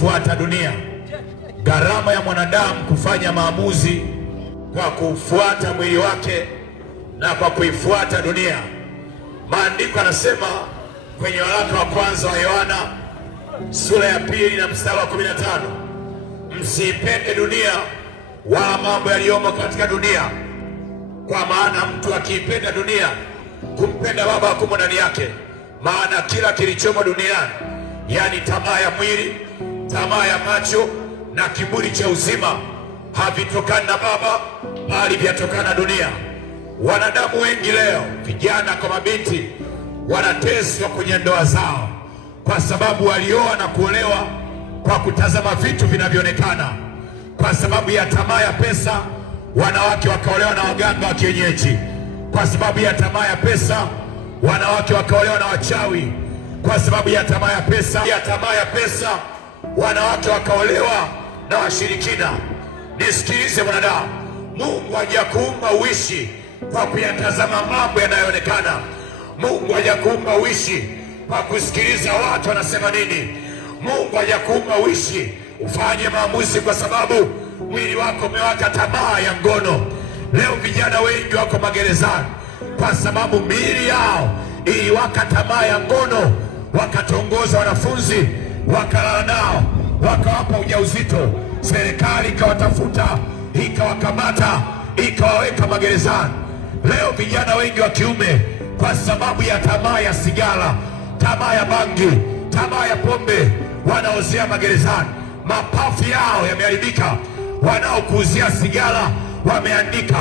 kuifuata dunia. Gharama ya mwanadamu kufanya maamuzi kwa kufuata mwili wake na kwa kuifuata dunia. Maandiko yanasema kwenye waraka wa kwanza wa Yohana sura ya 2 na mstari wa 15, msiipende dunia wala mambo yaliyomo katika dunia, kwa maana mtu akiipenda dunia, kumpenda Baba hakumo ndani yake. Maana kila kilichomo duniani, yani tamaa ya mwili, tamaa ya macho na kiburi cha uzima, havitokani na Baba, bali vyatokana na dunia. Wanadamu wengi leo, vijana kwa mabinti, wanateswa kwenye ndoa zao kwa sababu walioa na kuolewa kwa kutazama vitu vinavyoonekana. Kwa sababu ya tamaa ya pesa, wanawake wakaolewa na waganga wa kienyeji. Kwa sababu ya tamaa ya pesa, wanawake wakaolewa na wachawi. Kwa sababu ya tamaa ya pesa, wanawake wakaolewa na washirikina. Nisikilize mwanadamu, Mungu hajakuumba uishi kwa kuyatazama mambo yanayoonekana. Mungu hajakuumba uishi kwa kusikiliza watu wanasema nini. Mungu hajakuumba uishi ufanye maamuzi kwa sababu mwili wako umewaka tamaa ya ngono. Leo vijana wengi wako magerezani kwa sababu miili yao iliwaka tamaa ya ngono, wakatongoza wanafunzi, wakalala nao, wakawapa ujauzito. Serikali ikawatafuta, ikawakamata, ikawaweka magerezani. Leo vijana wengi wa kiume kwa sababu ya tamaa ya sigara, tamaa ya bangi, tamaa ya pombe, wanaozea magerezani. Mapafu yao yameharibika. Wanaokuuzia sigara wameandika,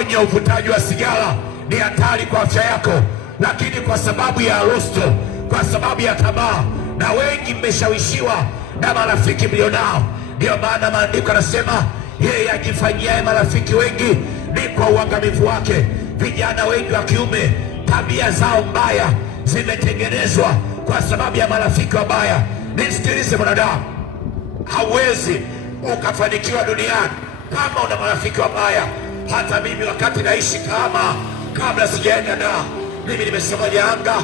onyo, uvutaji wa sigara ni hatari kwa afya yako. Lakini kwa sababu ya rosto, kwa sababu ya tamaa, na wengi mmeshawishiwa na marafiki mlionao. Ndio maana maandiko yanasema yeye ajifanyiaye marafiki wengi ni kwa uangamivu wake. Vijana wengi wa kiume, tabia zao mbaya zimetengenezwa kwa sababu ya marafiki wabaya. Nisikilize mwanadamu, hauwezi ukafanikiwa duniani kama una marafiki wabaya. Hata mimi wakati naishi kabla sijaenda mimi nimesoma Janga,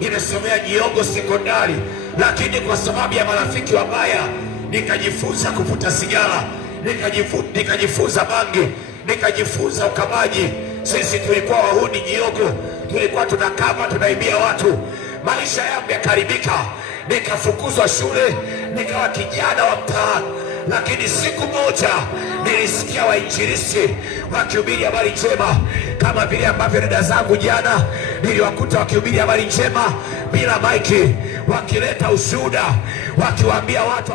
nimesomea Jiongo sekondari, lakini kwa sababu ya marafiki wabaya nikajifunza kuvuta sigara, nikajifunza bangi, nikajifunza ukamaji. Sisi tulikuwa wahuni Jiongo, tulikuwa tunakama, tunaibia watu. Maisha yangu yakaribika, nikafukuzwa shule, nikawa kijana wa mtaani. Lakini siku moja nilisikia wainjilisti wakihubiri habari njema, kama vile ambavyo dada zangu jana niliwakuta wakihubiri habari njema bila maiki, wakileta ushuhuda, wakiwaambia watu